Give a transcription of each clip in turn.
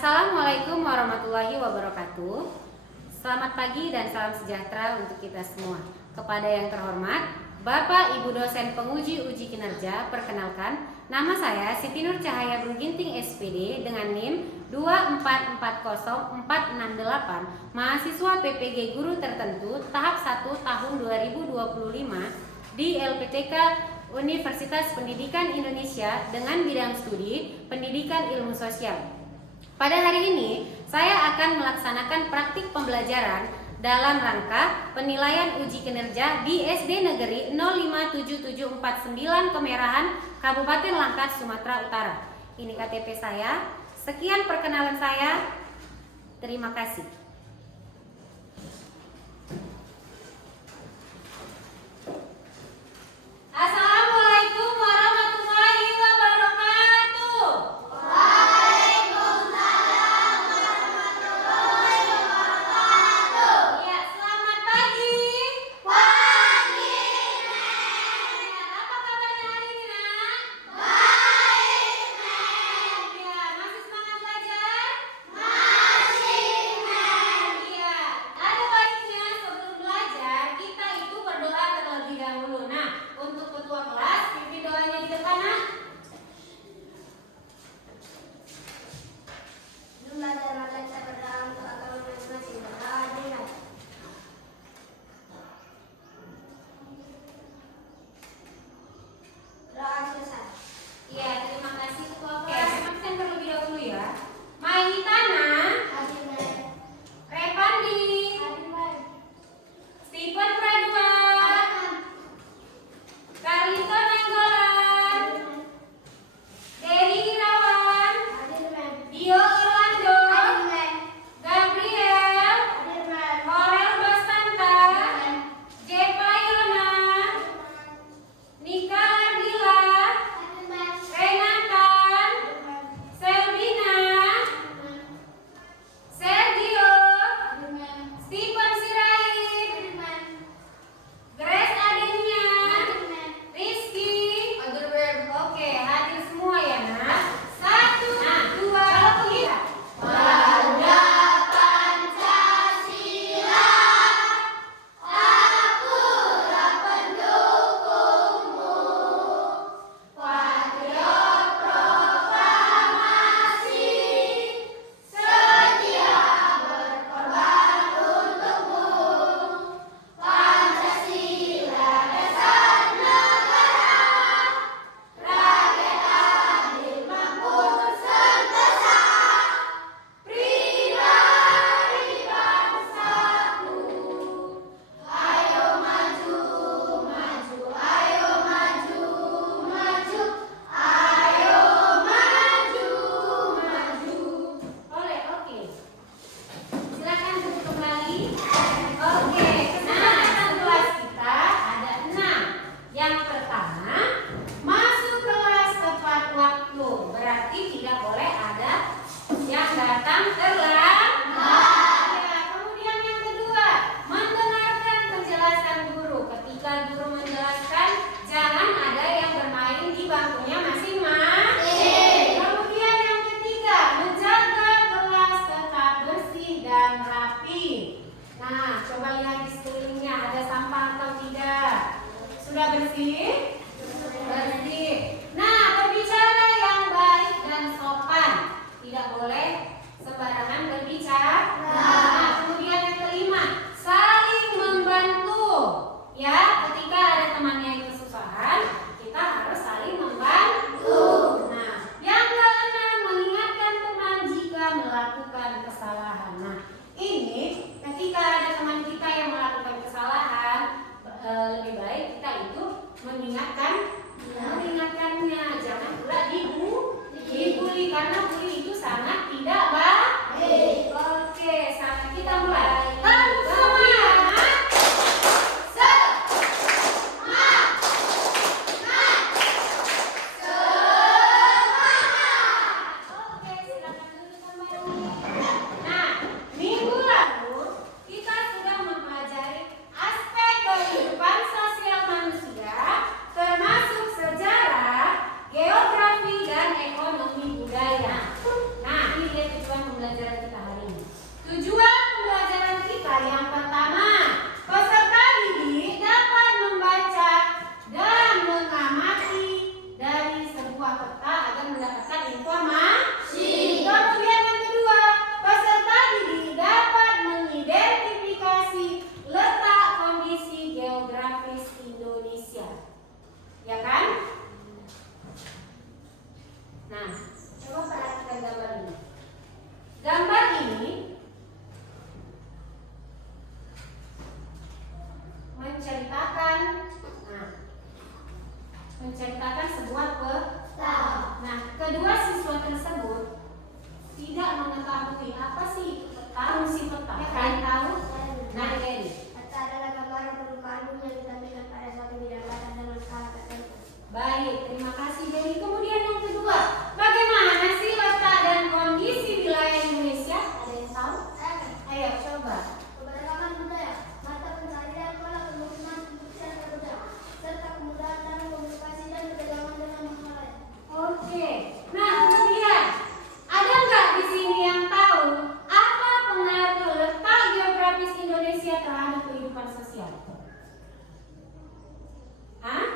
Assalamualaikum warahmatullahi wabarakatuh. Selamat pagi dan salam sejahtera untuk kita semua. Kepada yang terhormat Bapak Ibu dosen penguji uji kinerja, perkenalkan, nama saya Siti Nur Cahaya Bruginting SPD dengan NIM 2440468, mahasiswa PPG Guru Tertentu tahap 1 tahun 2025 di LPTK Universitas Pendidikan Indonesia dengan bidang studi Pendidikan Ilmu Sosial. Pada hari ini, saya akan melaksanakan praktik pembelajaran dalam rangka penilaian uji kinerja di SD Negeri 057749 Kemerahan, Kabupaten Langkat, Sumatera Utara. Ini KTP saya. Sekian perkenalan saya. Terima kasih. Assalamualaikum warahmatullahi wabarakatuh. Ya, selamat pagi. Pagi, Nek. Apa kabarnya hari ini, Nak? Baik, Nek. Ya, masih semangat belajar? Masih, Nek. Iya. Ada baiknya sebelum belajar kita itu berdoa terlebih dahulu. Nah, untuk ketua mengetahui apa sih fungsi peta? Kalian tahu? Nah, ini Peta adalah gambaran permukaan bumi yang ditampilkan pada suatu bidang tanah dengan skala tertentu. baik, terima kasih Dewi. Kemudian yang kedua, bagaimana sih letak dan kondisi wilayah Indonesia? Ada yang tahu? Ayo coba. Keberagaman budaya, mata pencarian, pola pemukiman, pembuktian budaya, serta kemudahan dalam komunikasi dan kerjasama dengan masyarakat lain. Oke. Nah, kemudian ada nggak di sini yang tahu apa pengaruh letak geografis Indonesia terhadap kehidupan sosial? Hah?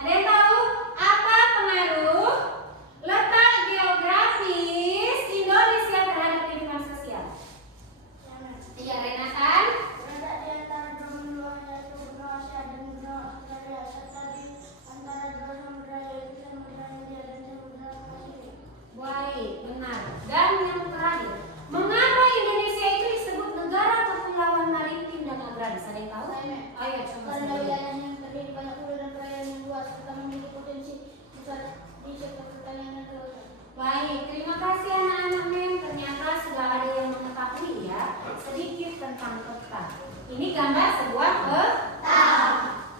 Ada yang tahu apa pengaruh letak geografis Indonesia terhadap kehidupan sosial? Iya, Renatan. Berada di antara dua benua yaitu benua Asia dan benua Australia, serta di antara dua samudra yaitu Samudra Hindia dan Samudra Pasifik. Baik, benar. Dan yang terakhir, mengapa Indonesia itu disebut negara kepulauan maritim dan agraris? Ada yang tahu? Ayo coba. Karena wilayahnya yang terdiri banyak pulau dan perairan yang luas serta memiliki potensi besar di sektor pertanian dan kelautan. Baik, terima kasih anak-anak men. Ternyata sudah ada yang mengetahui ya sedikit tentang peta. Ini gambar sebuah peta.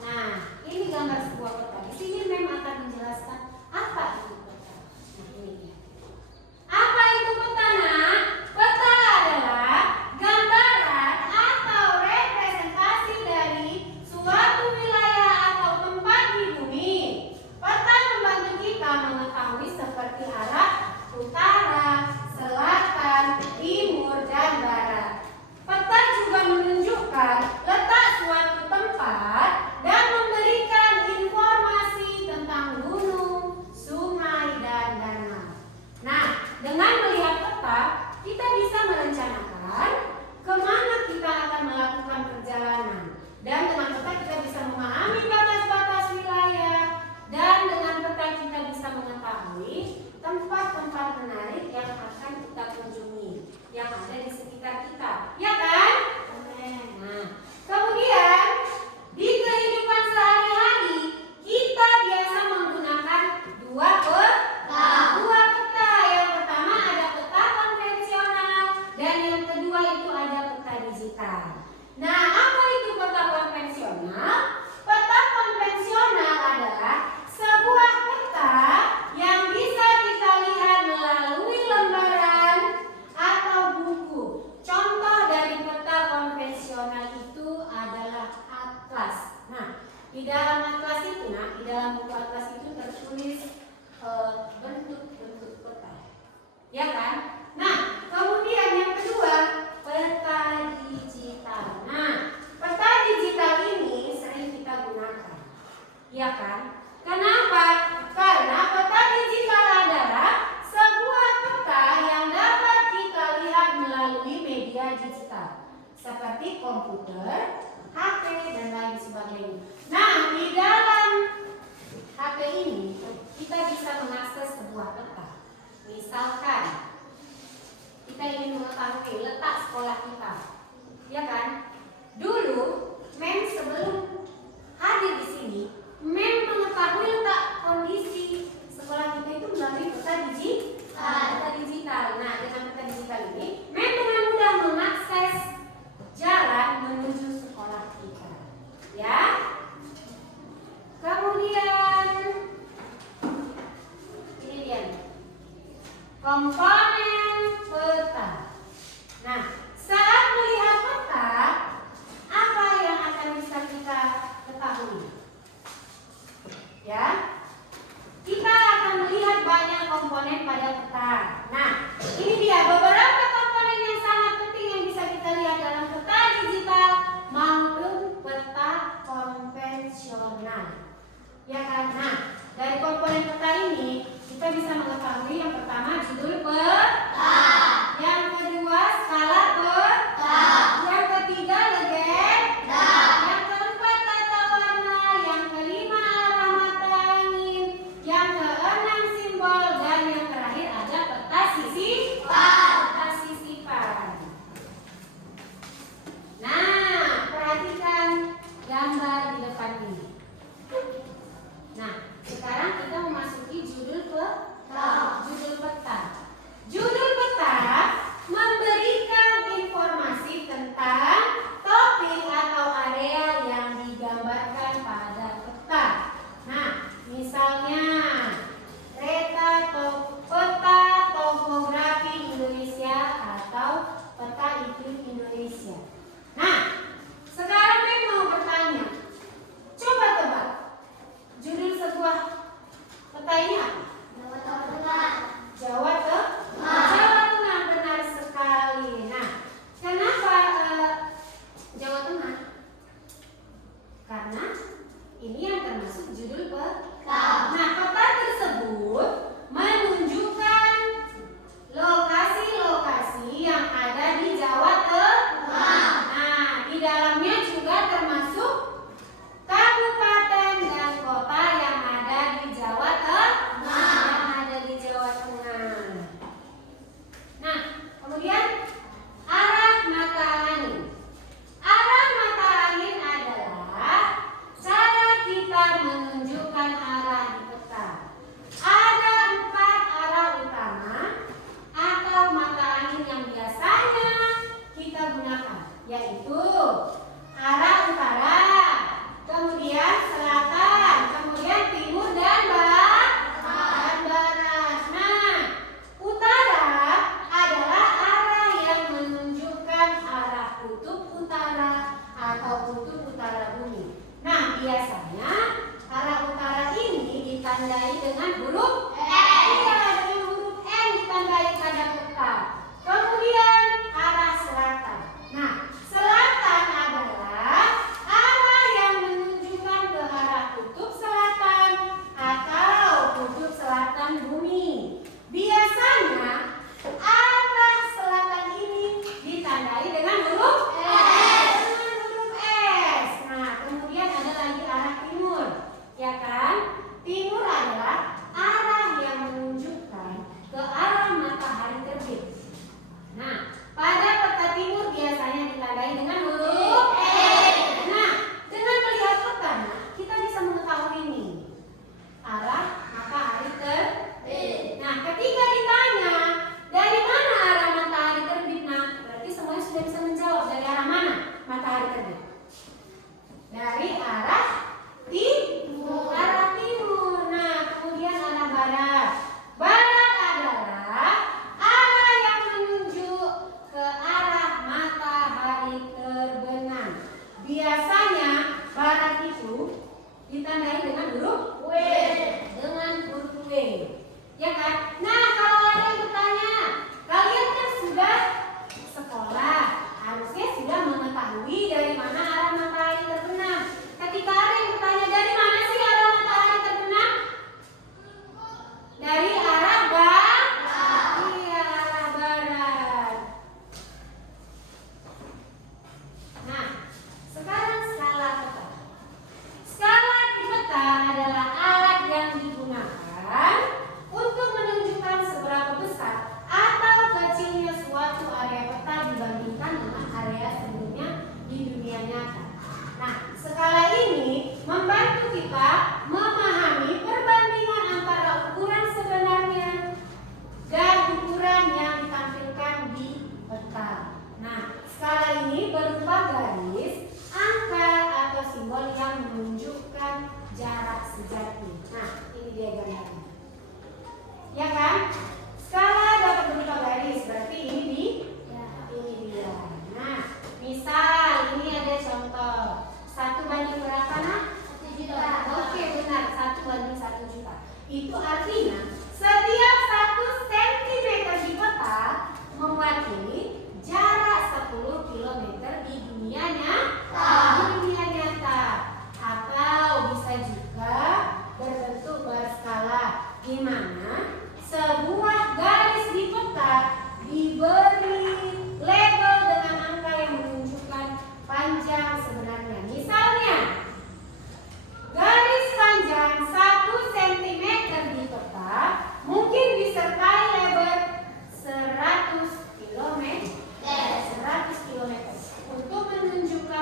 Nah, ini gambar sebuah peta. Di sini mem akan menjelaskan apa itu peta. Nah, ini dia. Apa itu peta, Nak? Peta adalah gambaran atau representasi dari suatu wilayah atau tempat di bumi. Peta membantu kita mengetahui seperti arah utara, selatan, timur, dan barat. Peta juga menunjukkan letak suatu tempat dan memberikan informasi tentang gunung, sungai, dan danau. Nah, dengan melihat peta, kita bisa merencanakan kemana kita akan melakukan perjalanan. Dan dengan peta kita bisa memahami batas-batas wilayah. Dan dengan peta kita bisa mengetahui tempat-tempat menarik yang akan kita kunjungi, yang ada di sekitar kita. Ya kan? Nah, kemudian di kehidupan sehari-hari kita biasa menggunakan dua peta. Dua peta. Yang pertama ada peta konvensional dan yang kedua itu ada peta digital. Nah, apa itu peta konvensional? Peta konvensional adalah sebuah peta yang bisa kita lihat melalui lembaran atau buku. Contoh dari peta konvensional itu adalah atlas. Nah, di dalam atlas itu, di dalam buku atlas itu tertulis bentuk-bentuk peta. Ya kan? Nah, kemudian yang kedua, peta digital. Nah, peta digital ini sering kita gunakan. Ya kan? Kenapa? Karena peta digital adalah sebuah peta yang dapat kita lihat melalui media digital seperti komputer, HP, dan lain sebagainya. Nah, di dalam HP ini kita bisa mengakses sebuah peta. Misalkan kita ingin mengetahui letak sekolah kita, ya kan? Dulu, mem sebelum hadir di sini, mem mengetahui letak kondisi sekolah kita itu melalui peta digital. Nah, dengan peta digital ini, mem dengan mudah mengakses jalan menuju sekolah kita. Ya. Kemudian ini dia nih. Komponen peta. Nah, saat melihat peta, apa yang akan bisa kita ketahui? Ya, kita akan melihat banyak komponen pada peta. Nah, ini dia beberapa komponen yang sangat penting yang bisa kita lihat dalam peta digital maupun peta konvensional. Ya kan? Nah, dari komponen peta ini kita bisa mengetahui yang pertama judul peta. Peta ini apa? Jawa Tengah. Jawa Tengah, benar sekali. Nah, kenapa Jawa Tengah? Karena ini yang termasuk judul peta. Nah, peta tersebut menunjukkan lokasi-lokasi yang ada di Jawa Tengah. Nah, di dalamnya juga termasuk kabupaten dan kota yang ada di Jawa Tengah. Nah, kemudian arah mata angin. Arah mata angin adalah cara kita menunjukkan arah di peta. Ada 4 arah utama atau mata angin yang biasanya kita gunakan, yaitu arah utara, kemudian selatan, kemudian timur dan barat. Nah, utara adalah arah yang menunjukkan arah kutub utara atau kutub utara bumi. Nah, biasanya arah utara ini ditandai dengan huruf N. Iya, dengan huruf N ditandai pada peta. Kemudian arah selatan. Nah, selatan adalah arah yang menunjukkan ke arah kutub selatan atau kutub selatan bumi. Biasanya arah selatan ini ditandai dengan huruf S. Dengan huruf S. Nah, kemudian ada lagi arah timur, ya kan? Timur adalah arah yang menunjukkan ke arah matahari terbit. Nah, pada peta timur biasanya ditandai dengan huruf E. Nah, dengan melihat peta, kita bisa mengetahui ini arah matahari terbit. Nah, ketika ditanya dari mana arah matahari terbit, nah berarti semuanya sudah bisa menjawab dari arah mana matahari terbit. Dari arah timur. Arah timur. Nah, kemudian arah barat. Barat adalah arah yang menunjuk ke arah matahari terbenam. Biasanya barat itu ditandai dengan huruf W. Dengan huruf W. Ya kan? Nah, kalau ada yang bertanya, kalian kan sudah sekolah, harusnya sudah mengetahui dari mana arah matahari terbenam. Ketika ada yang bertanya, dari mana sih arah matahari terbenam? Dari arah barat. Iya, arah barat. Nah, sekarang skala peta. Skala di peta adalah alat yang digunakan untuk menunjukkan seberapa besar atau kecilnya suatu area peta dibandingkan dengan area sebelumnya di dunia nyata. Nah, skala ini membantu kita memahami perbandingan antara ukuran sebenarnya dan ukuran yang ditampilkan di peta. Nah, skala ini berupa garis, angka atau simbol yang menunjukkan jarak sejati. Nah, ini dia gambarnya. Ya kan? Skala dapat berupa garis, berarti ini dia. Nah, misal ini ada contoh 1 banding berapa, nak? 1 juta. Oke, benar, 1 banding 1 juta. Itu artinya setiap 1 cm di peta mewakili jarak 10 km di dunia nyata. Atau bisa juga berbentuk berskala, di mana sebuah garis di peta diberi label dengan angka yang menunjukkan panjang sebenarnya. Misalnya, garis panjang 1 cm di peta mungkin disertai lebar 100 km. 100 km. Untuk menunjukkan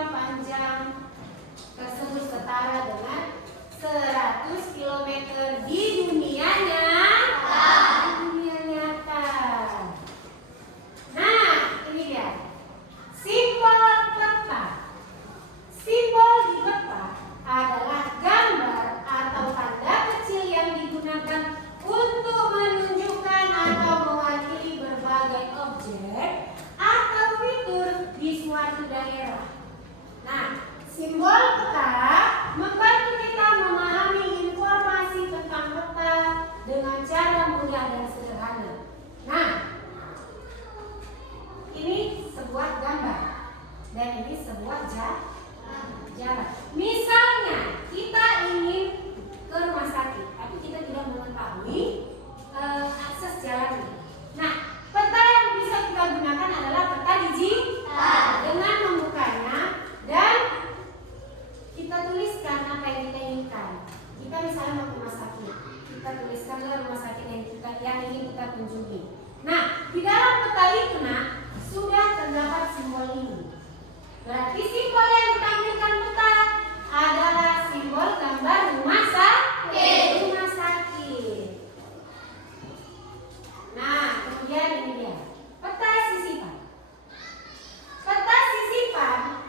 tuliskanlah rumah sakit yang ingin kita kunjungi. Nah, di dalam peta itu sudah terdapat simbol ini. Berarti simbol yang ditampilkan peta adalah simbol gambar rumah sakit. Rumah sakit. Nah, kemudian ini dia peta sisipan. Peta sisipan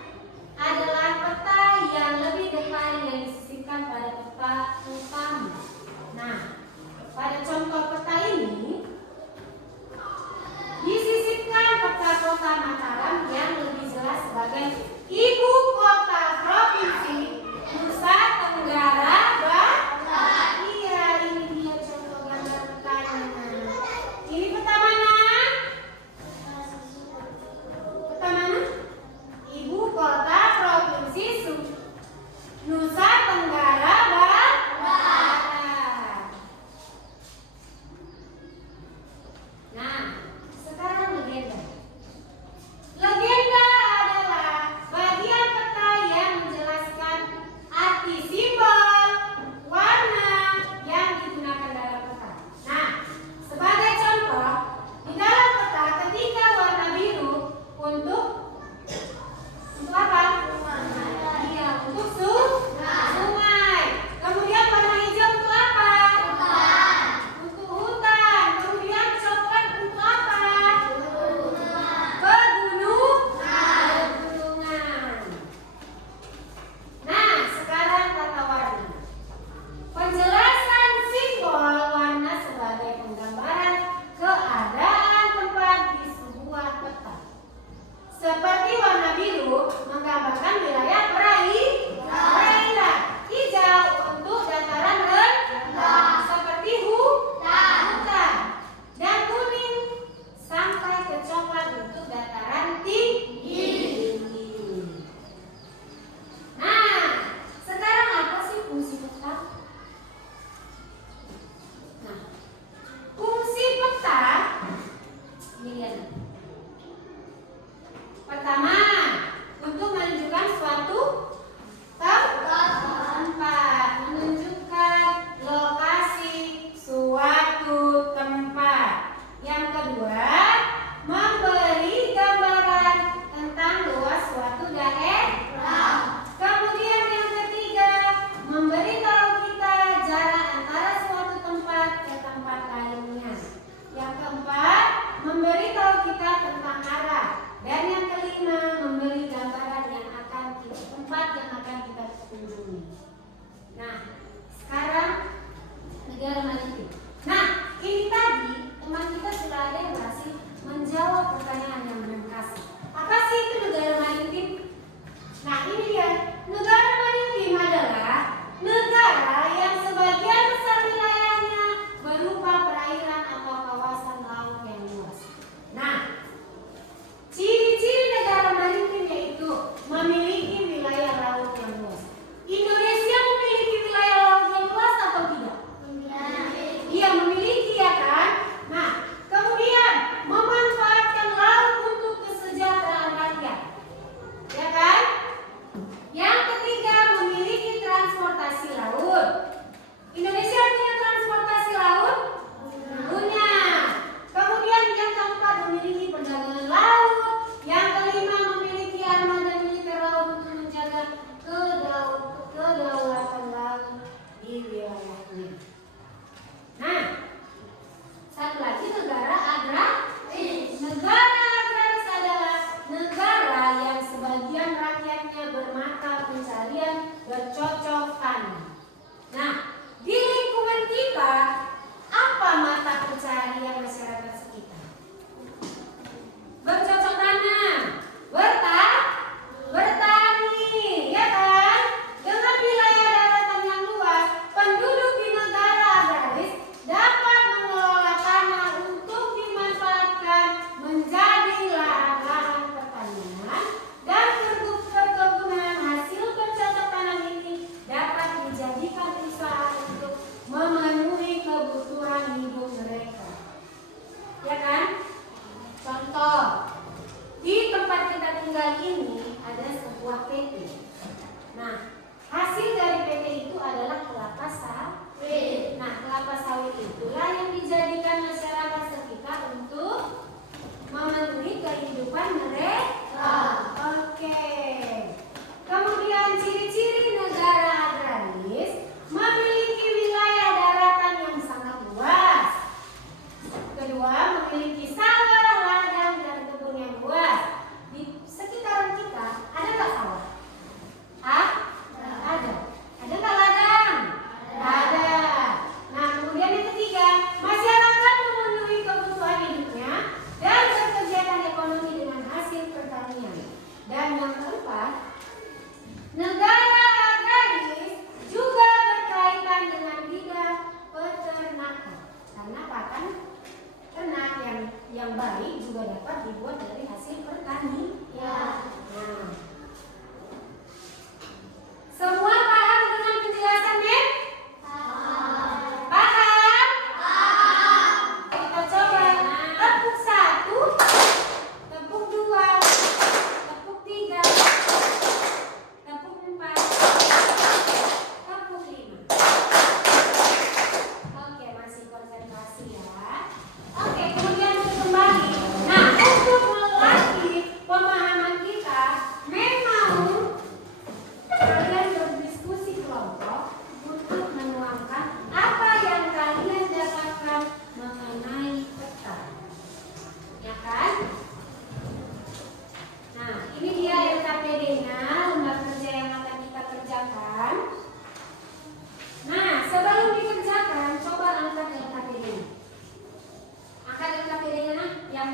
adalah peta yang lebih detail yang disisipkan pada peta utama. Nah, pada contoh peta ini disisipkan peta kota Mataram yang lebih jelas sebagai ibu kota provinsi Nusa Tenggara Barat. Iya, ini dia contoh gambar petanya. Ini peta mana? Peta mana? Ibu kota provinsi Nusa Tenggara Barat. Nah, sekarang legenda. Legenda adalah bagian peta yang menjelaskan arti simbol, warna yang digunakan dalam peta. Nah, sebagai contoh, di dalam peta ketika warna biru untuk apa? Iya, untuk sungai. Kemudian warna hijau untuk apa? Untuk hutan. Kemudian coklat untuk apa? Pegunungan. Nah, sekarang tata warna. Penjelasan simbol warna sebagai penggambaran keadaan tempat di sebuah peta. Seperti warna biru menggambarkan wilayah perairan, hijau untuk dataran rendah seperti hutan, dan kuning sampai ke coklat untuk dataran tinggi. Nah, sekarang apa sih fungsi peta? Nah, fungsi peta ini dia. Pertama, untuk menunjukkan suatu tempat, menunjukkan lokasi suatu tempat. Yang kedua, memberi gambaran tentang luas suatu daerah. Kemudian yang ketiga, memberitahu kita jarak antara suatu tempat ke tempat lainnya. Yang keempat, memberitahu kita tentang arah. Dan yang kelima, memberi gambaran tempat yang akan kita kunjungi. Nah, sekarang negara maritim. Nah, ini tadi teman kita sudah ada yang berhasil menjawab pertanyaan yang belum kasih. Apa sih itu negara maritim? Nah, ini dia. Negara maritim adalah negara yang sebagian besar wilayahnya berupa perairan atau kawasan laut yang luas. Nah, ciri-ciri negara maritim yaitu memiliki wilayah laut yang luas. Indonesia memiliki wilayah laut yang luas atau tidak? Iya, memiliki ya kan? Nah, kemudian memanfaatkan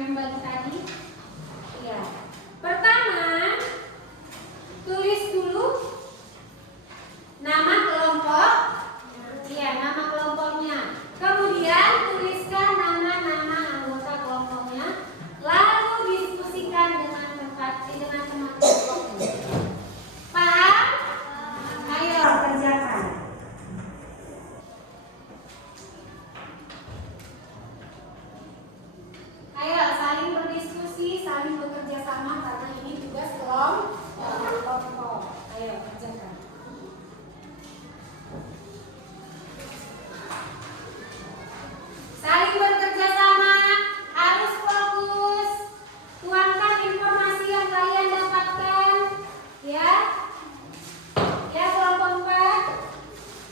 membagi tadi? Ya. Pertama, tulis dulu nama kelompok. Iya, nama kelompoknya. Kemudian tuliskan nama-nama anggota kelompoknya. Lalu diskusikan dengan teman kelompoknya. Paham? Ayo kerjakan. Ayo saling berdiskusi, saling bekerja sama karena ini tugas kelompok. Ayo kerjakan. Saling bekerja sama, harus fokus. Tuangkan informasi yang kalian dapatkan, ya. Ya, kelompok 4,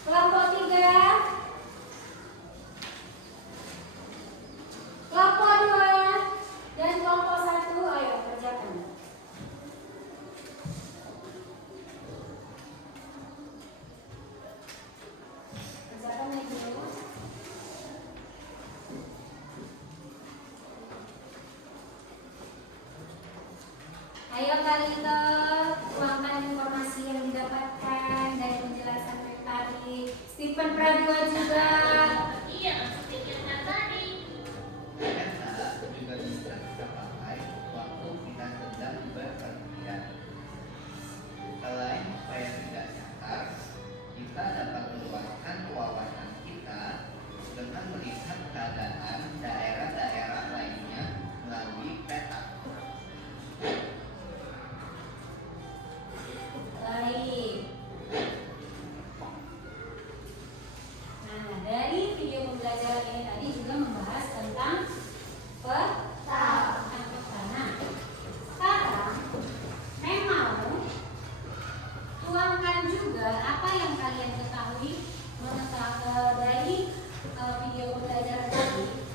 kelompok 3, kelompok 2, dan kelompok 1. Ayo kerjakan. Kerjakan ya dulu. Ayo Kalito, tuangkan informasi yang didapatkan dari penjelasan tadi. Stephen Pradua juga. Iya, kegiatan tadi. Ternyata juga bisa kita pakai waktu kita sedang bepergian. Selain supaya tidak nyasar, kita dapat meluaskan wawasan kita dengan melihat keadaan daerah-daerah lainnya melalui peta. Baik. Nah, dari video pembelajaran ini tadi juga membahas tentang peta. Nah, sekarang memang tuangkan juga apa yang kalian ketahui dari video pembelajaran tadi.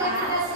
kita